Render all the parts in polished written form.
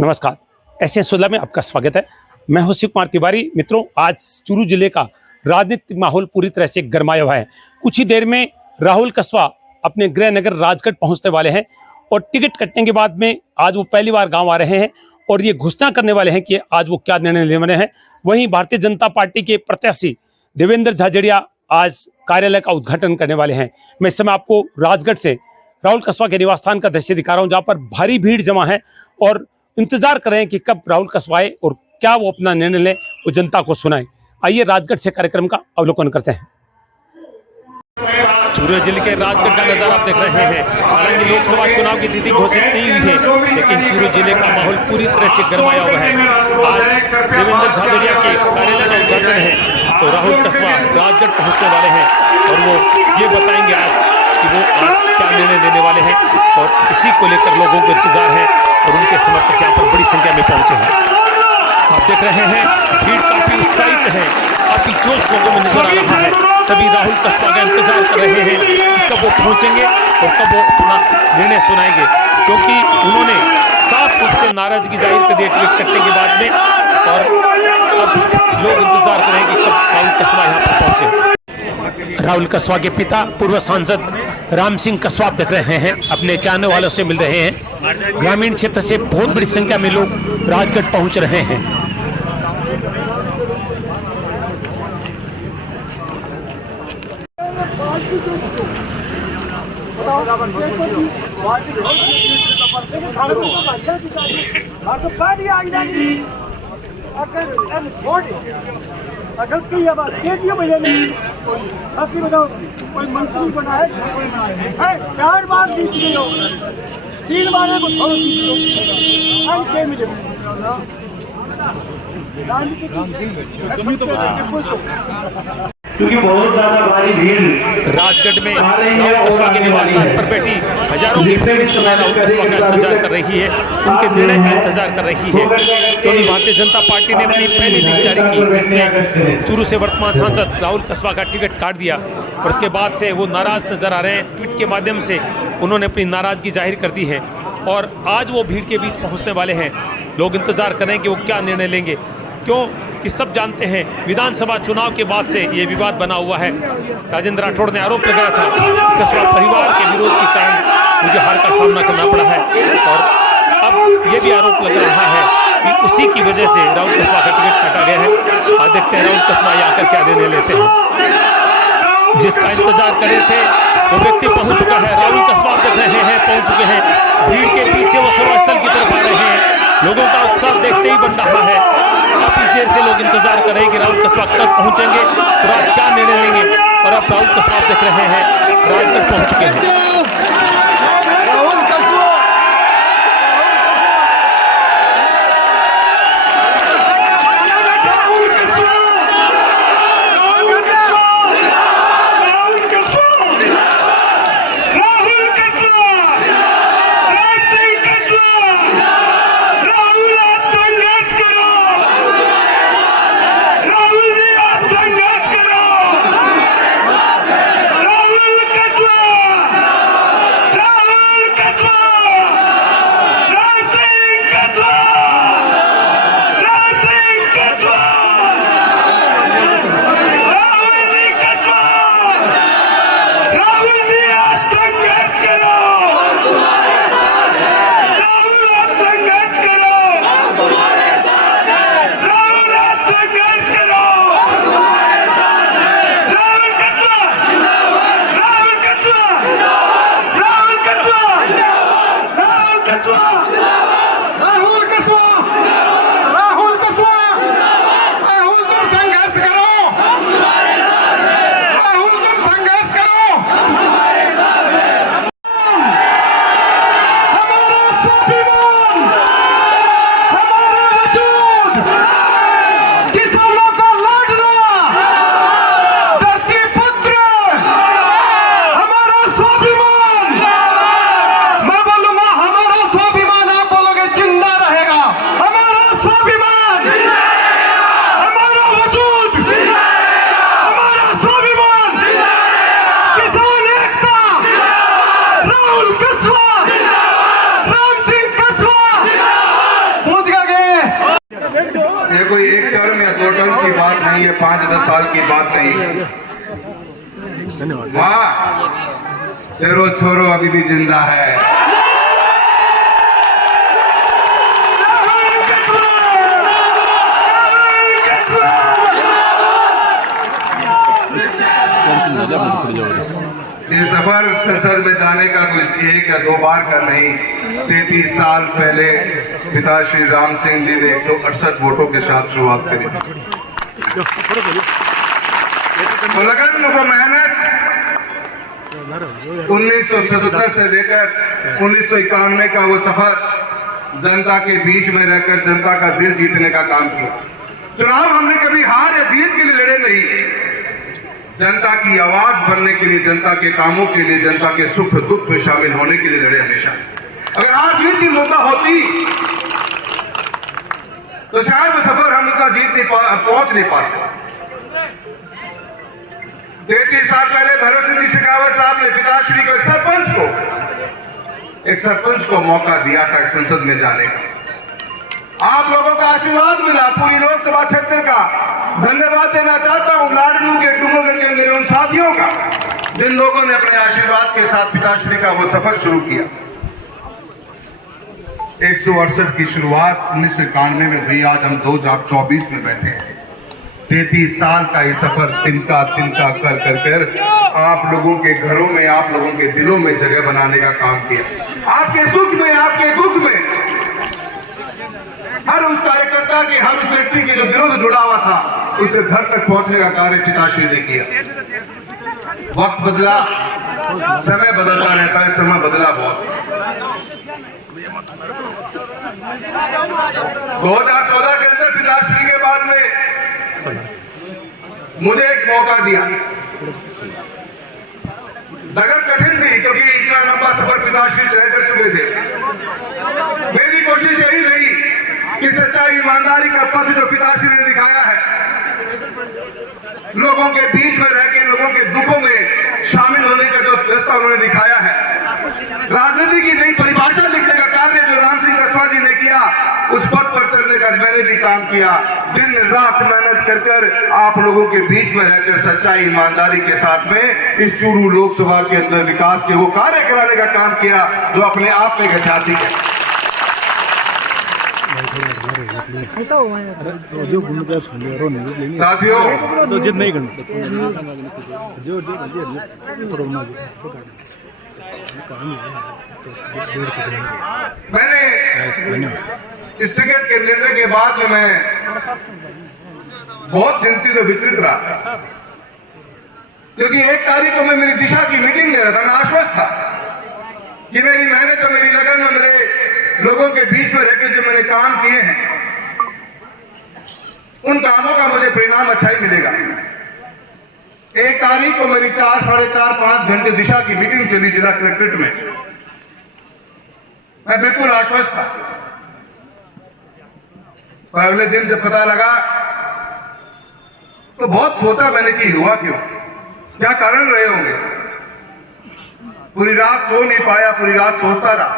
नमस्कार, एसएन सोलह में आपका स्वागत है। मैं हूं शिव कुमार तिवारी। मित्रों, आज चूरू जिले का राजनीतिक माहौल पूरी तरह से गरमाया हुआ है। कुछ ही देर में राहुल कसवा अपने गृह नगर राजगढ़ पहुंचने वाले हैं और टिकट कटने के बाद में आज वो पहली बार गांव आ रहे हैं और ये घोषणा करने वाले हैं कि आज वो क्या निर्णय लेने वाले हैं। वहीं भारतीय जनता पार्टी के प्रत्याशी देवेंद्र झाझड़िया आज कार्यालय का उद्घाटन करने वाले हैं। मैं इस समय आपको राजगढ़ से राहुल कसवा के निवास स्थान का दृश्य दिखा रहा हूं, जहां पर भारी भीड़ जमा है और इंतजार कर रहे हैं कि कब राहुल कसवा आए और क्या वो अपना निर्णय लें, वो जनता को सुनाए। आइए राजगढ़ से कार्यक्रम का अवलोकन करते हैं। चूरू जिले के राजगढ़ का नजारा आप देख रहे हैं। हालांकि लोकसभा चुनाव की तिथि घोषित नहीं हुई है, लेकिन चूरू जिले का माहौल पूरी तरह से गरमाया हुआ है। आज देवेंद्र झाझड़िया के कार्यालय का उद्घाटन है, तो राहुल कसवा राजगढ़ पहुंचने वाले हैं और वो ये बताएंगे आज कि वो आज क्या निर्णय लेने वाले हैं। और इसी को लेकर लोगों को इंतजार है और उनके समर्थक यहाँ पर बड़ी संख्या में पहुंचे हैं। आप देख रहे हैं भीड़ काफी उत्साहित है, काफी जोश लोगों में नजर आ रहा है। सभी राहुल कसवा का इंतजार कर रहे हैं कि कब वो पहुंचेंगे और कब वो अपना निर्णय सुनाएंगे, क्योंकि उन्होंने साफ रूप से नाराजगी जाहिर कर दी टिकट कटने के बाद में। और अब लोग इंतजार कर रहे हैं कि कब राहुल कसवा यहाँ पर पहुंचे। राहुल कसवा के पिता पूर्व सांसद राम सिंह कसवा देख रहे हैं, अपने चाहने वालों से मिल रहे हैं। ग्रामीण क्षेत्र से बहुत बड़ी संख्या में लोग राजगढ़ पहुंच रहे हैं। अगर की ये बात कह दियो भैया ने आपकी बताओ कोई मंत्री बना है 4 बार जीत गए हो, 3 बार को थोड़ा जीत लो हम क्या मिले क्योंकि बहुत ज्यादा भारी भीड़ राजगढ़ में राहुल कसवा के निवास स्थान पर बैठी हजारों की भीड़ इस समय राहुल कसवा का इंतजार कर रही है, उनके निर्णय का इंतजार कर रही है। क्योंकि भारतीय जनता पार्टी ने अपनी पहली लिस्ट जारी की, जिसमें चूरू से वर्तमान सांसद राहुल कसवा का टिकट काट दिया और उसके बाद से वो नाराज नजर आ रहे हैं। ट्वीट के माध्यम से उन्होंने अपनी नाराजगी जाहिर कर दी है और आज वो भीड़ के बीच पहुंचने वाले हैं। लोग इंतजार कर रहे हैं कि वो क्या निर्णय लेंगे, क्यों कि सब जानते हैं विधानसभा चुनाव के बाद से ये विवाद बना हुआ है। राजेंद्र राठौड़ ने आरोप लगाया था कि कसवा परिवार के विरोध के कारण मुझे हार का सामना करना पड़ा है, और अब ये भी आरोप लग रहा है कि उसी की वजह से राहुल कसवा का टिकट काटा गया है। आज देखते हैं राहुल कसवा आकर क्या निर्णय लेते हैं। जिसका इंतजार कर रहे थे वो व्यक्ति पहुंच चुका है। राहुल कसवा देख रहे हैं पहुंच चुके हैं। भीड़ के बीच से वो सभा स्थल की तरफ आ रहे हैं। लोगों का उत्साह देखते ही बन रहा है। काफी देर से लोग इंतजार कर रहे हैं कि राहुल कसवा कब पहुंचेंगे और आप क्या निर्णय लेंगे। और अब राहुल कसवा देख रहे हैं राजगढ़ पहुंच चुके हैं। मैं बोलूंगा हमारा स्वाभिमान आप नहीं है, 5-10 साल की बात नहीं। वाह, तेरो छोरो अभी भी जिंदा है। ये सफर संसद में जाने का कोई 1 या 2 बार का नहीं, 33 साल पहले पिता श्री राम सिंह जी ने 168 वोटों के साथ शुरुआत करी थी। तो लगन को मेहनत 1977 से लेकर 1991 का वो सफर, जनता के बीच में रहकर जनता का दिल जीतने का काम किया। चुनाव हमने कभी हार या जीत के लिए लड़े नहीं, जनता की आवाज बनने के लिए, जनता के कामों के लिए, जनता के सुख दुख में शामिल होने के लिए लड़े हमेशा। अगर आज जीत की मौका होती तो शायद वो सफर हम इतना पहुंच नहीं पाते। 33 साल पहले भैरव सिंह जी शेखावत साहब ने पिताश्री को, एक सरपंच को मौका दिया था संसद में जाने का। आप लोगों का आशीर्वाद मिला, पूरी लोकसभा क्षेत्र का धन्यवाद देना चाहता हूं लाडनू के, डूंगरगढ़ के मेरे उन साथियों का, जिन लोगों ने अपने आशीर्वाद के साथ पिताश्री का वो सफर शुरू किया। 168 की शुरुआत 1991 में हुई, आज हम 2024 में बैठे हैं। 33 साल का ये सफर तिनका तिनका कर आप लोगों के घरों में, आप लोगों के दिलों में जगह बनाने का काम किया। आपके सुख में, आपके दुख में, हर उस कार्यकर्ता के, हर उस व्यक्ति के जो दिलों से जुड़ा हुआ था, उसे घर तक पहुंचने का कार्य पिताश्री ने किया। वक्त बदला, समय बदलता रहता है, समय बदला बहुत। 2014 के अंदर पिताश्री के बाद में मुझे एक मौका दिया। डगर कठिन थी क्योंकि इतना लंबा सफर पिताश्री तय कर चुके थे। मेरी कोशिश यही रही कि सच्चाई ईमानदारी का पथ जो पिताश्री ने दिखाया है, लोगों के बीच में रह के लोगों के दुखों में शामिल होने का जो रास्ता उन्होंने दिखाया है, राजनीति की नई परिभाषा लिखने का कार्य जो राम सिंह कसवा जी ने किया, उस पथ पर चलने का मैंने भी काम किया। दिन रात मेहनत कर आप लोगों के बीच में रहकर सच्चाई ईमानदारी के साथ में इस चूरू लोकसभा के अंदर विकास के वो कार्य कराने का काम किया जो अपने आप में ऐतिहासिक है। साथियों, मैंने इस टिकट के निर्णय के बाद में मैं बहुत चिंतित और विचलित रहा, क्योंकि 1 तारीख को मैं मेरी दिशा की मीटिंग ले रहा था। मैं आश्वस्त था कि मेरी मेहनत और मेरी लगन और मेरे लोगों के बीच में रहकर जो मैंने काम किए हैं, उन कामों का मुझे परिणाम अच्छा ही मिलेगा। 1 तारीख को मेरी 4, साढ़े 4, 5 घंटे दिशा की मीटिंग चली जिला कलेक्ट्रेट में। मैं बिल्कुल आश्वस्त था, पर अगले दिन जब पता लगा तो बहुत सोचा मैंने कि हुआ क्यों, क्या कारण रहे होंगे। पूरी रात सो नहीं पाया, पूरी रात सोचता रहा,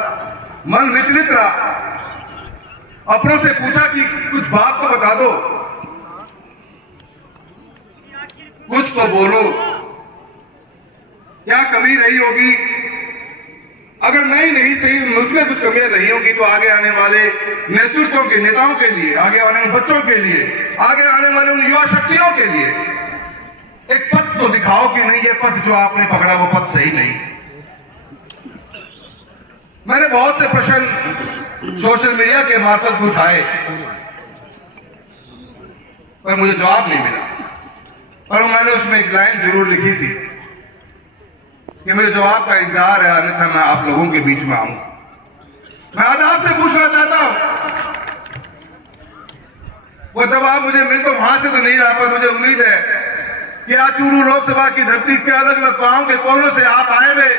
मन विचलित रहा, अपनों से पूछा कि कुछ बात तो बता दो, कुछ तो बोलो, क्या कमी रही होगी। अगर मैं ही नहीं सही, मुझमें कुछ कमियां नहीं होगी तो आगे आने वाले नेतृत्वों के, नेताओं के लिए, आगे आने वाले बच्चों के लिए, आगे आने वाले उन युवा शक्तियों के लिए एक पथ तो दिखाओ कि नहीं, ये पथ जो आपने पकड़ा वो पथ सही नहीं। मैंने बहुत से प्रश्न सोशल मीडिया के मार्फत उठाए, पर मुझे जवाब नहीं मिला। पर मैंने उसमें एक लाइन जरूर लिखी थी कि मुझे जवाब का इंतजार है, अन्यथा मैं आप लोगों के बीच में आऊंगा। मैं आज आपसे पूछना चाहता हूं, वो जवाब मुझे मिल तो वहां से तो नहीं रहा, पर मुझे उम्मीद है कि आज चूरू लोकसभा की धरती के अलग अलग गांव के कोनों से आप आए हुए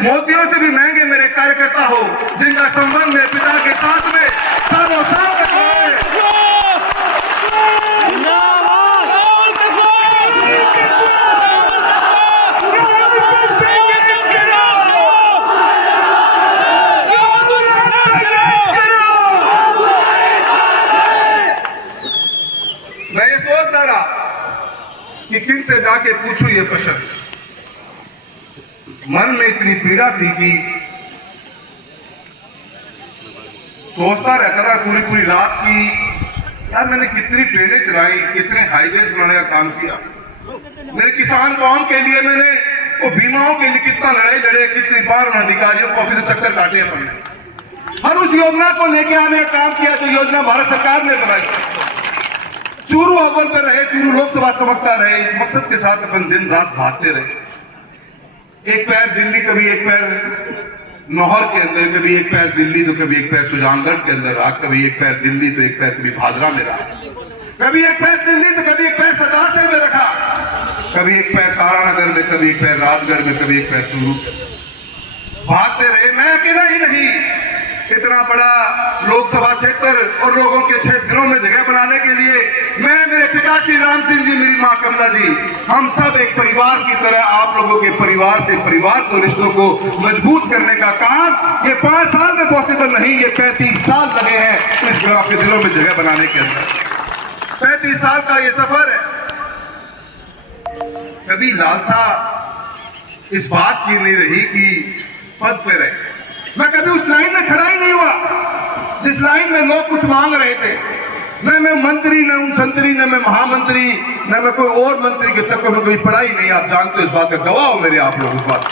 मोतियों से भी महंगे मेरे कार्यकर्ता हो, जिनका संबंध है पिता के साथ में सालों साल तक है। मैं ये सोचता रहा कि किन से जाके पूछूं ये प्रश्न। मन में इतनी पीड़ा थी कि सोचता रहता था पूरी पूरी रात की यार मैंने कितनी ट्रेनें चलाई, कितने हाईवेज बनाने का काम किया, मेरे किसान कौम के लिए मैंने वो बीमाओं के लिए कितना लड़ाई लड़े, कितनी बार उन अधिकारियों को ऑफिस चक्कर काटे अपने, हर उस योजना को लेके आने का काम किया जो योजना भारत सरकार ने बनाई। चूरू अव्वल पर रहे, चूरू लोकसभा चमकता रहे, इस मकसद के साथ अपन दिन रात भागते रहे। एक पैर दिल्ली, कभी एक पैर नौहर के अंदर, कभी एक पैर दिल्ली तो कभी एक पैर सुजानगढ़ के अंदर रहा, कभी एक पैर दिल्ली तो एक पैर कभी भादरा में रहा, कभी एक पैर दिल्ली तो कभी एक पैर सरदारशह में रखा, कभी एक पैर तारानगर में, कभी एक पैर राजगढ़ में, कभी एक पैर चूरू। भागते रहे। मैं अकेला ही नहीं, इतना बड़ा लोकसभा क्षेत्र और लोगों के 6 दिनों में जगह बनाने के लिए मैं, मेरे पिता श्री राम सिंह जी, मेरी मां कमला जी, हम सब एक परिवार की तरह आप लोगों के परिवार से परिवार को, रिश्तों को मजबूत करने का काम ये 5 साल में पॉसिबल नहीं, ये 35 साल लगे हैं इस ग्राम के दिलों में जगह बनाने के अंदर। 35 साल का ये सफर है। कभी लालसा इस बात की नहीं रही कि पद पे रहे। मैं कभी उस लाइन में खड़ा ही नहीं हुआ जिस लाइन में लोग कुछ मांग रहे थे। न मैं मंत्री, न उन संतरी, न मैं महामंत्री, न मैं कोई और मंत्री के चक्कर में कभी पड़ा ही नहीं। आप जानते हो, इस बात का गवाह हो मेरे आप लोग। इस बात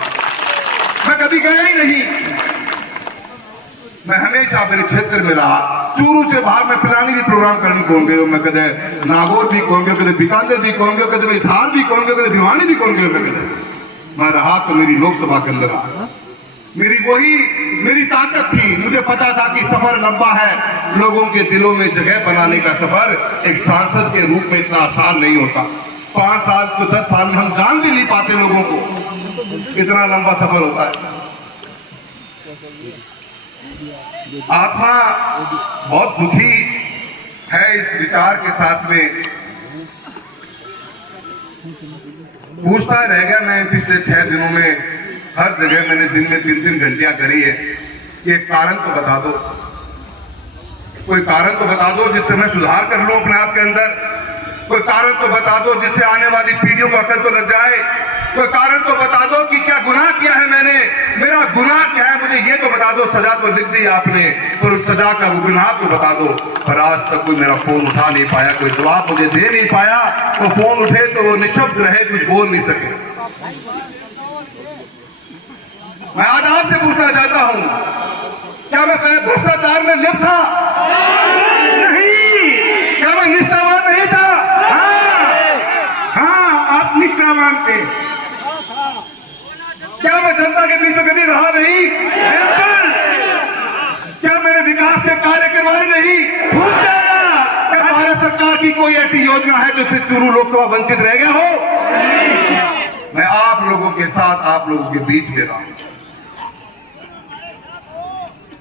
मैं कभी गया ही नहीं। मैं हमेशा मेरे क्षेत्र में रहा। चूरू से बाहर मैं पिलानी भी प्रोग्राम करने कौन गए, मैं कदे नागौर भी कौन गया, कदे बीकानेर भी कौन गया, कदे हिसार भी कौन गया, कदे भिवानी भी कौन गया। मैं रहा तो मेरी लोकसभा के अंदर रहा। मेरी ताकत थी। मुझे पता था कि सफर लंबा है, लोगों के दिलों में जगह बनाने का सफर एक सांसद के रूप में इतना आसान नहीं होता। 5 साल तो 10 साल में हम जान भी नहीं पाते लोगों को, इतना लंबा सफर होता है। आत्मा बहुत दुखी है इस विचार के साथ में। पूछता रह गया मैं पिछले 6 दिनों में, हर जगह मैंने दिन में 3-3 घंटियां करी है। ये कारण तो बता दो, कोई कारण तो बता दो जिससे मैं सुधार कर लूं अपने आप के अंदर। कोई कारण तो बता दो जिससे आने वाली पीढ़ियों को अकल तो लग जाए। कोई कारण तो बता दो कि क्या गुनाह किया है मैंने, मेरा गुनाह क्या है, मुझे ये तो बता दो। सजा तो लिख दी आपने, पर उस सजा का वो गुनाह तो बता दो। पर आज तक कोई मेरा फोन उठा नहीं पाया, कोई जवाब मुझे दे नहीं पाया। वो फोन उठे तो वो निशब्द रहे, कुछ बोल नहीं सके। मैं आज आपसे पूछना चाहता हूं, क्या मैं भ्रष्टाचार में लिप्त था? नहीं। क्या मैं निष्ठावान नहीं था? हाँ, आप निष्ठावान थे। क्या मैं जनता के बीच में कभी रहा नहीं? बिल्कुल। क्या मैंने विकास के कार्य करवाए नहीं? खूब ज्यादा। क्या भारत सरकार की कोई ऐसी योजना है जिससे चूरू लोकसभा वंचित रह गया हो? मैं आप लोगों के साथ, आप लोगों के बीच में रहा हूं।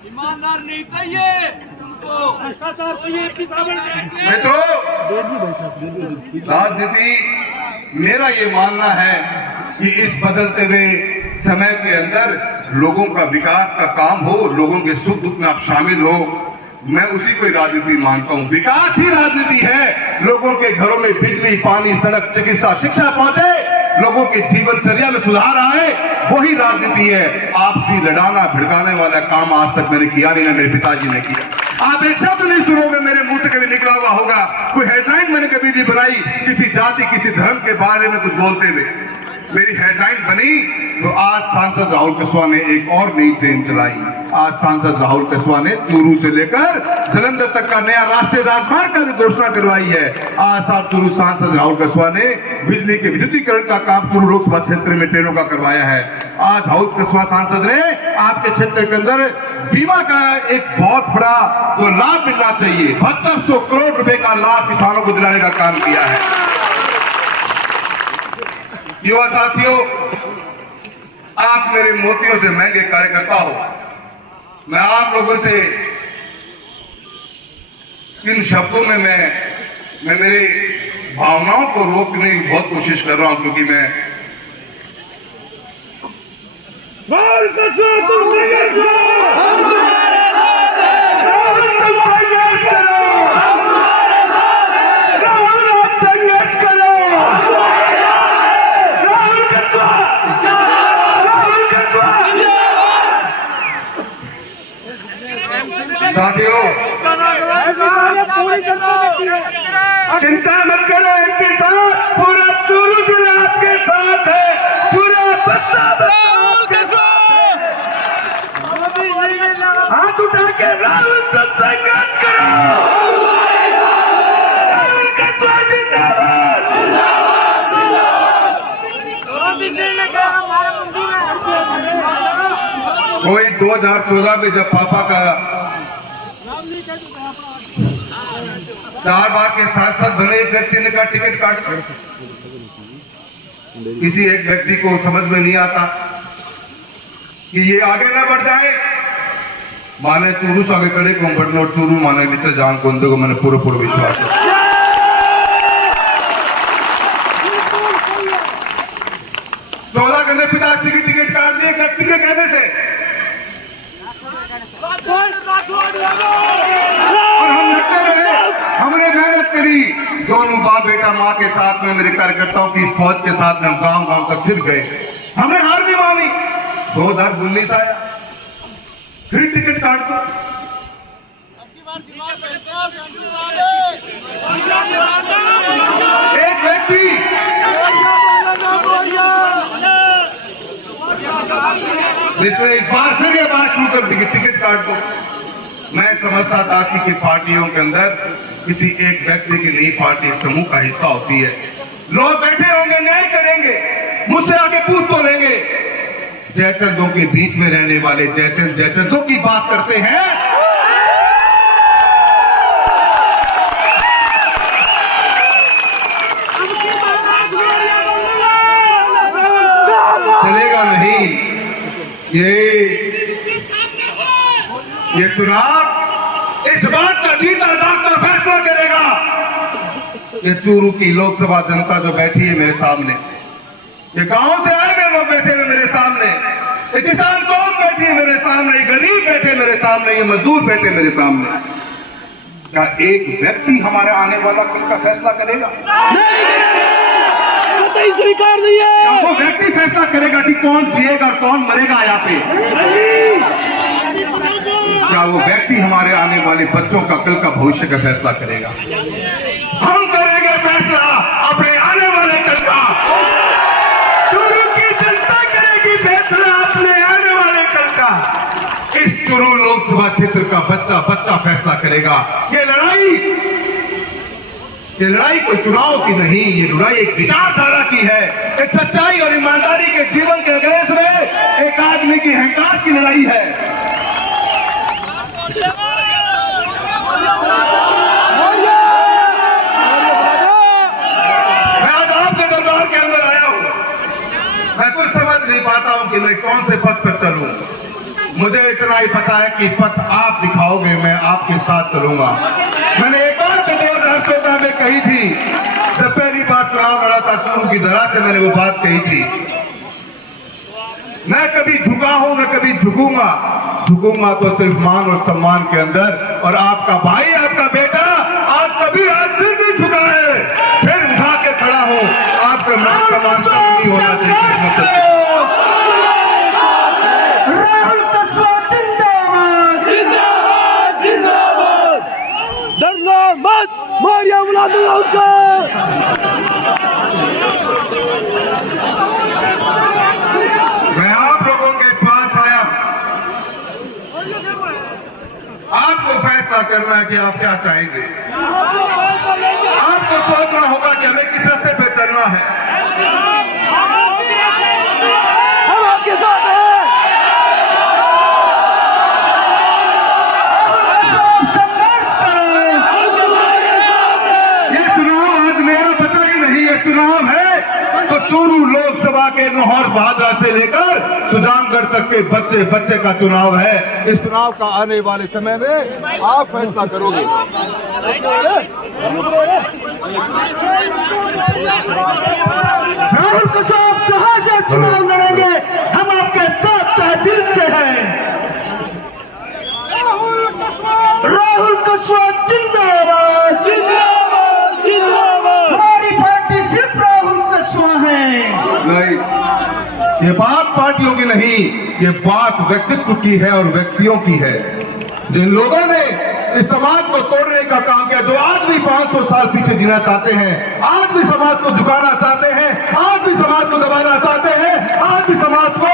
ईमानदार नहीं चाहिए, भ्रष्टाचार चाहिए। मित्रों, राजनीति, मेरा ये मानना है कि इस बदलते हुए समय के अंदर लोगों का विकास का काम हो, लोगों के सुख दुख में आप शामिल हो। मैं उसी को राजनीति मानता हूं। विकास ही राजनीति है। लोगों के घरों में बिजली, पानी, सड़क, चिकित्सा, शिक्षा पहुंचे, लोगों के जीवनचर्या में सुधार आए, वही राजनीति है। आपसी लड़ाना भिड़काने वाला काम आज तक मैंने किया नहीं, ना मेरे पिताजी ने किया। आप एक शब्द नहीं सुनोगे मेरे मुंह से कभी निकला हुआ होगा। कोई हेडलाइन मैंने कभी नहीं बनाई किसी जाति, किसी धर्म के बारे में कुछ बोलते हुए। मेरी हेडलाइन बनी तो आज सांसद राहुल कसवा ने एक और नई ट्रेन चलाई। आज सांसद राहुल कसवा ने चूरू से लेकर जलंधर तक का नया राष्ट्रीय राजमार्ग का घोषणा करवाई है। आज चूरू सांसद राहुल कसवा ने बिजली के विद्युतीकरण का काम चूरू लोकसभा क्षेत्र में ट्रेनों का करवाया है। आज राहुल कसवा सांसद ने आपके क्षेत्र के अंदर बीमा का एक बहुत बड़ा जो लाभ मिलना चाहिए, 7200 करोड़ रुपए का लाभ किसानों को दिलाने का काम किया है। युवा साथियों, आप मेरे मोतियों से महंगे कार्यकर्ता हो। मैं आप लोगों से इन शब्दों में मैं मेरे भावनाओं को रोकने की बहुत कोशिश कर रहा हूं, क्योंकि मैं साथियों, पूरी जनता देखती है। चिंता मत करो एमपी साहब, पूरा चूरू जिला आपके साथ है, पूरा बच्चा हाथ उठा के राहुल से संघर्ष करो। राहुल कस्वा जिंदाबाद। कोई 2014 में जब पापा का 4 बार के सांसद बने एक व्यक्ति ने कहा टिकट काट दो। किसी एक व्यक्ति को समझ में नहीं आता कि ये आगे ना बढ़ जाए। माने चूरू से आगे कड़े को बढ़ चूरू माने नीचे जान को को मैंने पूरा विश्वास है। चौदह कहने पिताश्री की टिकट काट दी एक व्यक्ति के कहने से, और हम लगते रहे, हमने मेहनत करी। दोनों बाप बेटा माँ के साथ में, मेरे कार्यकर्ताओं की इस फौज के साथ में हम गांव गांव तक फिर गए। हमने हार भी मानी। 2019 आया, फिर टिकट काट दो। एक व्यक्ति जिसने इस बार फिर ये बात शुरू कर दी कि टिकट काट दो। मैं समझता था कि पार्टियों के अंदर किसी एक व्यक्ति की नहीं, पार्टी एक समूह का हिस्सा होती है। लोग बैठे होंगे, न्याय करेंगे, मुझसे आके पूछ तो लेंगे। जयचंदों के बीच में रहने वाले जयचंदों की बात करते हैं। चलेगा नहीं। ये चुनाव इस बात का जीत और बात का फैसला करेगा। ये चूरू की लोकसभा जनता जो बैठी है मेरे सामने, ये गांव से आए हुए लोग बैठे हैं मेरे सामने, ये किसान कौम बैठी है मेरे सामने, ये गरीब बैठे मेरे सामने, ये मजदूर बैठे मेरे सामने। क्या एक व्यक्ति हमारे आने वाला कल का फैसला करेगा? स्वीकार नहीं है। क्या वो व्यक्ति फैसला करेगा कि कौन जिएगा और कौन मरेगा यहाँ पे? क्या वो व्यक्ति हमारे आने वाले बच्चों का कल का भविष्य का फैसला करेगा? हम करेंगे फैसला अपने आने वाले कल का। चूरू की जनता करेगी फैसला अपने आने वाले कल का। इस चूरू लोकसभा क्षेत्र का बच्चा बच्चा फैसला करेगा। ये लड़ाई कोई चुनाव की नहीं, ये लड़ाई एक विचारधारा की है, एक सच्चाई और ईमानदारी के जीवन के अगेंस्ट में एक आदमी की अहंकार की लड़ाई है। मैं आज आपके दरबार के अंदर आया हूं। मैं कुछ समझ नहीं पाता हूं कि मैं कौन से पथ पर चलूं। मुझे इतना ही पता है कि पथ आप दिखाओगे, मैं आपके साथ चलूंगा। मैंने एक बार 2014 में कही थी, जब पहली बार चुनाव लड़ा था चूरू की धरा से, मैंने वो बात कही थी, मैं कभी झुका हूं न कभी झुकूंगा। झुकूंगा तो सिर्फ मान और सम्मान के अंदर। और आपका भाई, आपका बेटा आज कभी आज फिर भी झुका है, सिर उठा के खड़ा हो। आपका मान सम्मान नहीं होना चाहिए। राहुल कस्वा जिंदाबाद। जिंदाबाद जिंदाबाद। डरना मत, मारिया बुला दूंगा उसको। मैं आप लोगों के पास आया, आपको फैसला करना है कि आप क्या चाहेंगे। आपको सोचना होगा कि हमें किस रास्ते पे चलना है। हम आपके साथ हैं। ये चुनाव आज मेरा पता ही नहीं, ये चुनाव है तो चूरू लोकसभा के नौहर बहादुरा से लेकर सुजानगढ़ तक के बच्चे बच्चे का चुनाव है। इस चुनाव का आने वाले समय में आप फैसला करोगे। राहुल कस्वा जहां से चुनाव लड़ेंगे, हम आपके साथ तहे दिल से हैं। राहुल कस्वा जिंदाबाद। जिंदाबाद जिंदाबाद। हमारी पार्टी सिर्फ राहुल कस्वा है। नहीं, ये बात पार्टियों की नहीं, ये बात व्यक्तित्व की है और व्यक्तियों की है। जिन लोगों ने इस समाज को तोड़ने का काम किया, जो आज भी 500 साल पीछे जीना चाहते हैं, आज भी समाज को झुकाना चाहते हैं, आज भी समाज को दबाना चाहते हैं, आज भी समाज को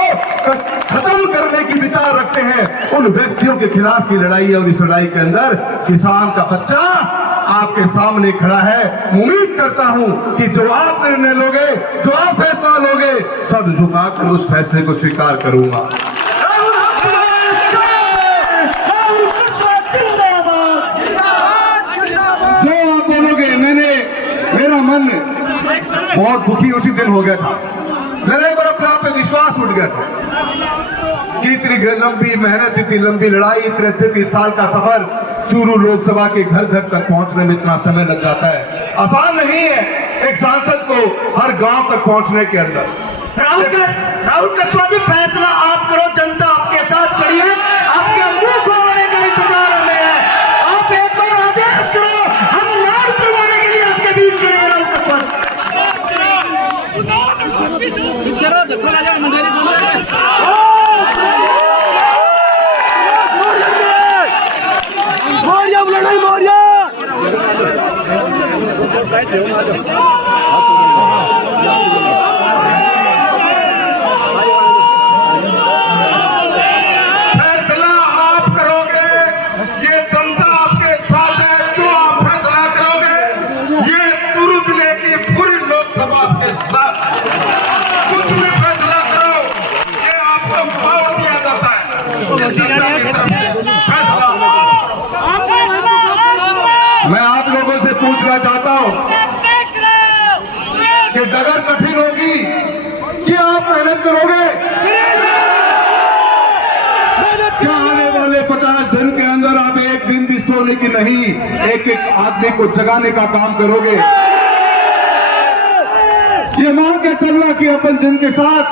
खत्म करने की विचार रखते हैं, उन व्यक्तियों के खिलाफ की लड़ाई है। और इस लड़ाई के अंदर किसान का बच्चा आपके सामने खड़ा है। उम्मीद करता हूं कि जो आप निर्णय लोगे, जो आप फैसला लोगे, सब झुकाकर उस फैसले को स्वीकार करूंगा। जो आप बोलोगे, मेरा मन बहुत दुखी उसी दिन हो गया था। मेरे पर अपने आप पे विश्वास उठ गया था कि इतनी लंबी मेहनत, इतनी लंबी लड़ाई, 33 साल का सफर, चूरू लोकसभा के घर घर तक पहुंचने में इतना समय लग जाता है। आसान नहीं है एक सांसद को हर गांव तक पहुंचने के अंदर। राहुल कसवा जी, फैसला आप करो, जनता आपके साथ खड़ी है, आपके मुंह खोलने का इंतजार हमें है। आप एक बार आदेश करो, हम नार चुराने के लिए आपके बीच खड़े हैं। राहुल कसवा फैसला आप करोगे, ये जनता आपके साथ है। जो आप फैसला करोगे, ये चूरू जिले की पूरी लोकसभा आपके साथ। कुछ भी फैसला करो, ये आपको पावर दिया जाता है। ये जनता की तरफ से फैसला। मैं आप लोगों से पूछना चाहता हूं कि डगर कठिन होगी कि आप मेहनत करोगे? क्या आने वाले 50 दिन के अंदर आप एक दिन भी सोने की नहीं, एक एक आदमी को जगाने का काम करोगे? ये मान के चलना कि अपन जिनके साथ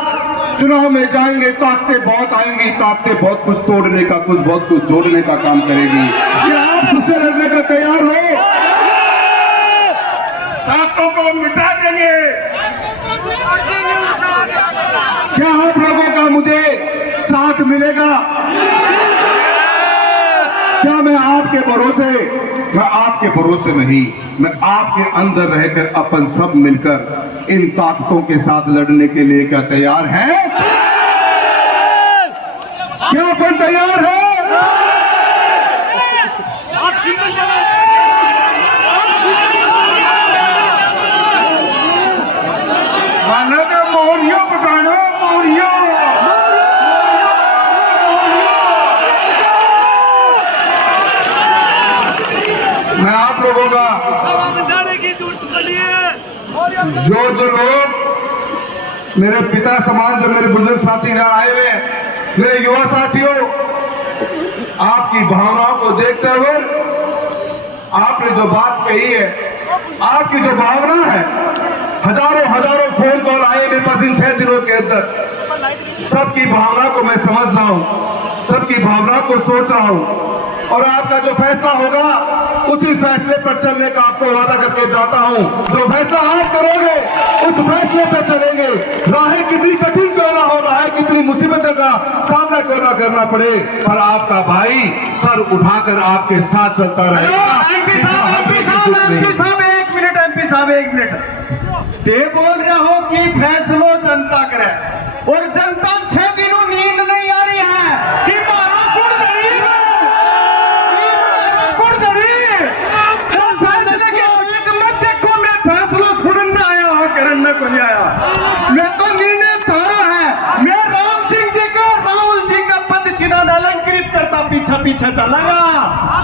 चुनाव में जाएंगे, ताकतें बहुत आएंगी, ताकतें बहुत कुछ तोड़ने का, कुछ बहुत कुछ जोड़ने का काम करेगी। ये आप खुद से लड़ने का तैयार हो? ताकतों को मिटा देंगे। क्या आप लोगों का मुझे साथ मिलेगा? क्या मैं आपके भरोसे नहीं, मैं आपके अंदर रहकर अपन सब मिलकर इन ताकतों के साथ लड़ने के लिए क्या तैयार हैं? क्या अपन तैयार है? मोहरियों बताना, मोहरियों। मैं आप लोगों का जो लोग मेरे पिता समान, जो मेरे बुजुर्ग साथी यहाँ आए हुए हैं, मेरे युवा साथियों, आपकी भावनाओं को देखते हुए आपने जो बात कही है, आपकी जो भावना है, हजारों फोन कॉल आए मेरे पास इन 6 दिनों के अंदर। सबकी भावना को मैं समझ रहा हूं, सबकी भावना को सोच रहा हूं, और आपका जो फैसला होगा उसी फैसले पर चलने का आपको वादा करके जाता हूं। जो फैसला आप करोगे उस फैसले पर चलेंगे। राहें कितनी कठिन क्यों ना हो, राहें कितनी मुसीबतों का सामना क्यों ना करना पड़े, पर आपका भाई सर उठाकर आपके साथ चलता रहेगा। एमपी साहब एक मिनट। ये बोल रहे हो कि फैसलो जनता करे, और जनता 6 दिनों नींद नहीं आ रही है कि मारा कुड़ दड़ी, फैसले के एक मत देखो। मैं फैसला सुनने आया हूँ, करने को नहीं आया। मैं तो निर्णय तारा है, मैं राम सिंह जी का, राहुल जी का पद चिन्ह अलंकृत करता पीछे चलागा।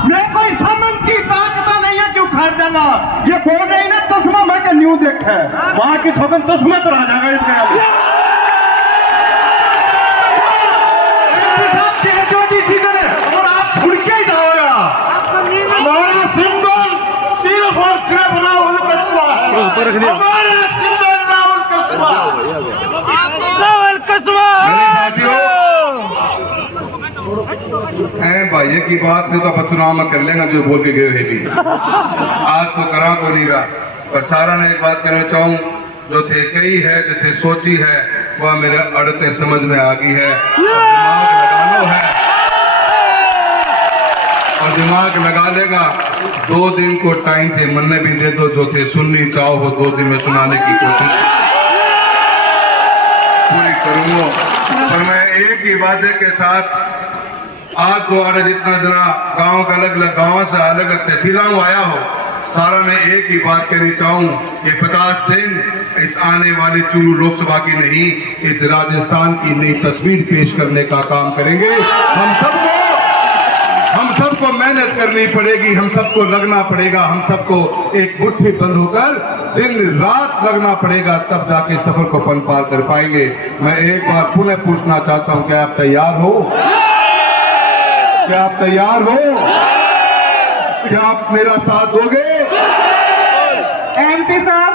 मैं कोई सामंत की ताकत नहीं है कि उखाड़ देगा। ये बोल रही ना, चश्मा मैं का न्यू देखा है, वहां की सगन चश्मा तो आ जाएगा। और आप सुन के ही जाओगा, हमारा सिंबल सिर्फ और सिर्फ राहुल कसवा है। हमारा सिंबल राहुल कसवा। राहुल कसवा। भाई की बात नहीं तो आप चुनाव में कर लेंगे, जो बोल के गए है भी आज तो करा को नहीं रहा। पर सारा ने एक बात करना चाहूँ, जो थे कही है, जो थे सोची है, वह मेरे अड़ते समझ में आ गई है। दिमाग लगाना है, दिमाग लगा लेगा। 2 दिन को टाइम थे, मन में भी दे दो जो थे, सुननी चाहो वो 2 दिन में सुनाने की कोशिश पूरी करूंगा। पर मैं एक ही वादे के साथ आज जो आ रहे जितना जना गांव का अलग अलग गांव से अलग अलग तहसीलों आया हो, सारा मैं एक ही बात कहनी चाहूं कि 50 दिन इस आने वाले चूरू लोकसभा की नहीं, इस राजस्थान की नई तस्वीर पेश करने का काम करेंगे। हम सबको मेहनत करनी पड़ेगी, हम सबको लगना पड़ेगा, हम सबको एक मुट्ठी बंद होकर दिन रात लगना पड़ेगा, तब जाके सफर को पन पार कर पाएंगे। मैं एक बार पुनः पूछना चाहता हूं, क्या आप तैयार हो? क्या आप तैयार हो? क्या आप मेरा साथ दोगे? एमपी साहब,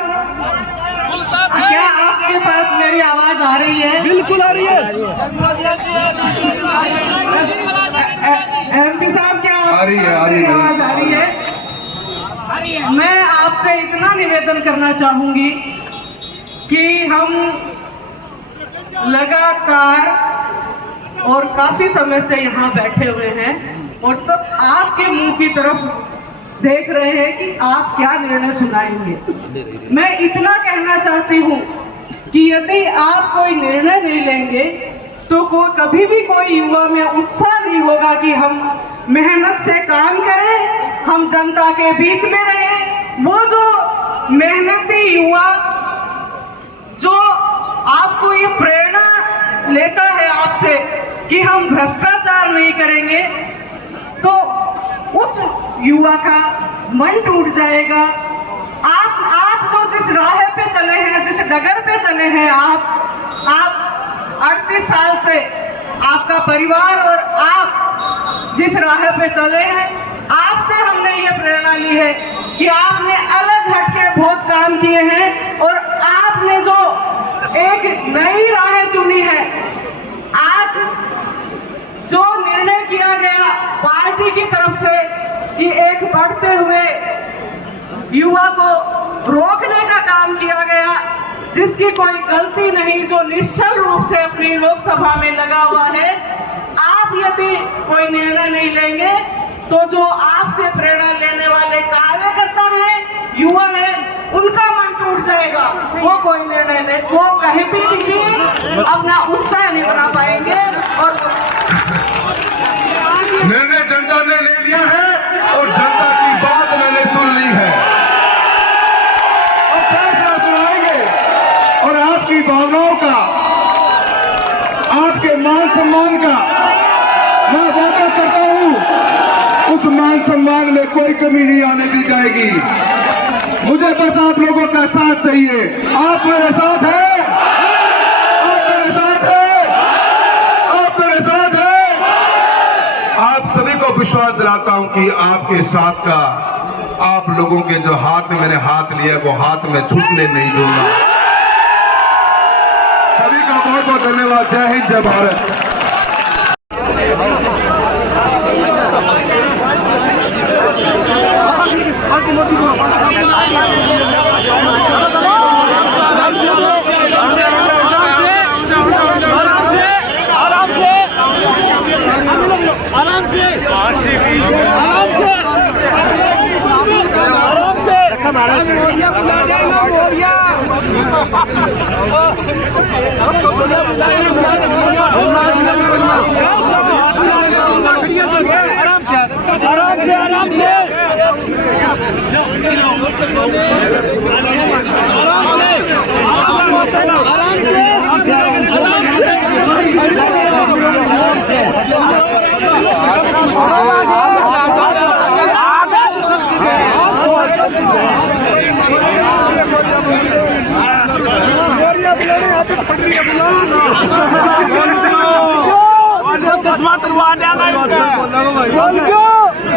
क्या आपके पास मेरी आवाज आ रही है? बिल्कुल आ रही है। एमपी साहब, क्या आ रही है, मेरी आवाज आ रही है? मैं आपसे इतना निवेदन करना चाहूंगी कि हम लगातार और काफी समय से यहाँ बैठे हुए हैं और सब आपके मुंह की तरफ देख रहे हैं कि आप क्या निर्णय सुनाएंगे। मैं इतना कहना चाहती हूँ कि यदि आप कोई निर्णय नहीं लेंगे तो कभी भी कोई युवा में उत्साह नहीं होगा कि हम मेहनत से काम करें, हम जनता के बीच में रहें। वो जो मेहनती युवा जो आपको ये प्रेरणा लेता है आपसे कि हम भ्रष्टाचार नहीं करेंगे, तो उस युवा का मन टूट जाएगा। आप जो जिस राह पे चले हैं, जिस डगर पे चले हैं, आप 38 साल से आपका परिवार और आप जिस राह पे चले हैं, आपसे हमने ये प्रेरणा ली है कि आपने अलग हटके बहुत काम किए हैं और आपने जो एक नई राह चुनी है। आज जो निर्णय किया गया पार्टी की तरफ से कि एक बढ़ते हुए युवा को रोकने का काम किया गया, जिसकी कोई गलती नहीं, जो निश्चल रूप से अपनी लोकसभा में लगा हुआ है। आप यदि कोई निर्णय नहीं लेंगे तो जो आपसे प्रेरणा लेने वाले कार्यकर्ता हैं, युवा हैं, उनका मन टूट जाएगा। वो कोई निर्णय नहीं, वो कहीं भी अपना उत्साह नहीं बना पाएंगे। और निर्णय जनता ने ले लिया है और जनता की बात मैंने सुन ली है और फैसला सुनाएंगे। और आपकी भावनाओं का, आपके मान सम्मान का मैं वादा करता हूं, उस मान सम्मान में कोई कमी नहीं आने दी जाएगी। मुझे बस आप लोगों का साथ चाहिए। आप मेरे साथ हैं, आप मेरे साथ हैं, आप मेरे साथ हैं। आप सभी को विश्वास दिलाता हूं कि आपके साथ का, आप लोगों के जो हाथ में मैंने हाथ लिया वो हाथ में छूटने नहीं दूंगा। सभी का बहुत बहुत धन्यवाद। जय हिंद, जय भारत।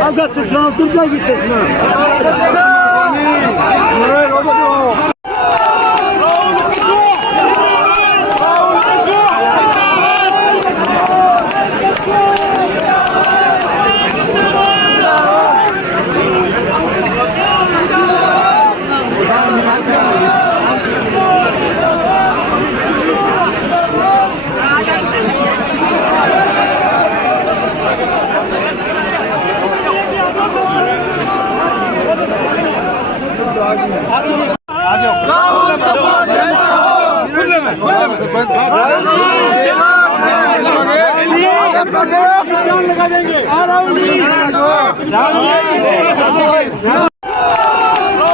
आपका चश्मा तुम जाएगी चश्मा लगा देंगे।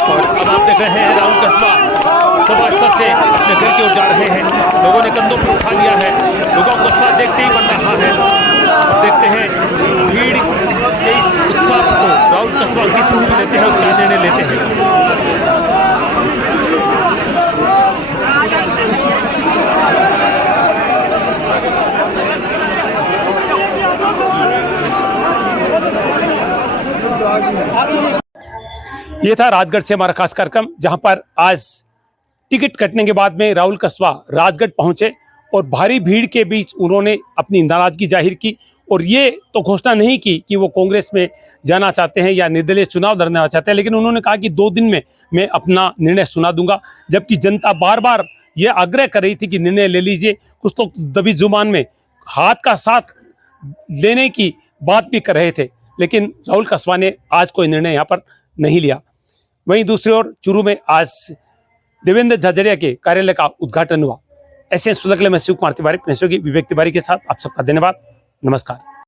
और अब आप देख रहे हैं राहुल कस्बा सभा स्थल से अपने घर की ओर जा रहे हैं। लोगों ने कंधों पर उठा लिया है, लोगों को उत्साह देखते ही बन रहा है। अब देखते हैं भीड़ के इस उत्साह को राहुल कस्बा किस रूप में लेते हैं और क्या निर्णय लेते हैं। ये था राजगढ़ से हमारा खास कार्यक्रम, जहां पर आज टिकट कटने के बाद में राहुल कस्बा राजगढ़ पहुंचे और भारी भीड़ के बीच उन्होंने अपनी नाराजगी जाहिर की। और ये तो घोषणा नहीं की कि वो कांग्रेस में जाना चाहते हैं या निर्दलीय चुनाव लड़ना चाहते हैं, लेकिन उन्होंने कहा कि 2 दिन में मैं अपना निर्णय सुना दूंगा। जबकि जनता बार बार ये आग्रह कर रही थी कि निर्णय ले लीजिए, कुछ तो दबी जुबान में हाथ का साथ लेने की बात भी कर रहे थे, लेकिन राहुल कस्बा ने आज कोई निर्णय यहाँ पर नहीं लिया। वहीं दूसरी ओर चूरू में आज देवेंद्र झाझड़िया के कार्यालय का उद्घाटन हुआ। ऐसे सुलगले में शिव कुमार तिवारी, विवेक तिवारी के साथ आप सबका धन्यवाद, नमस्कार।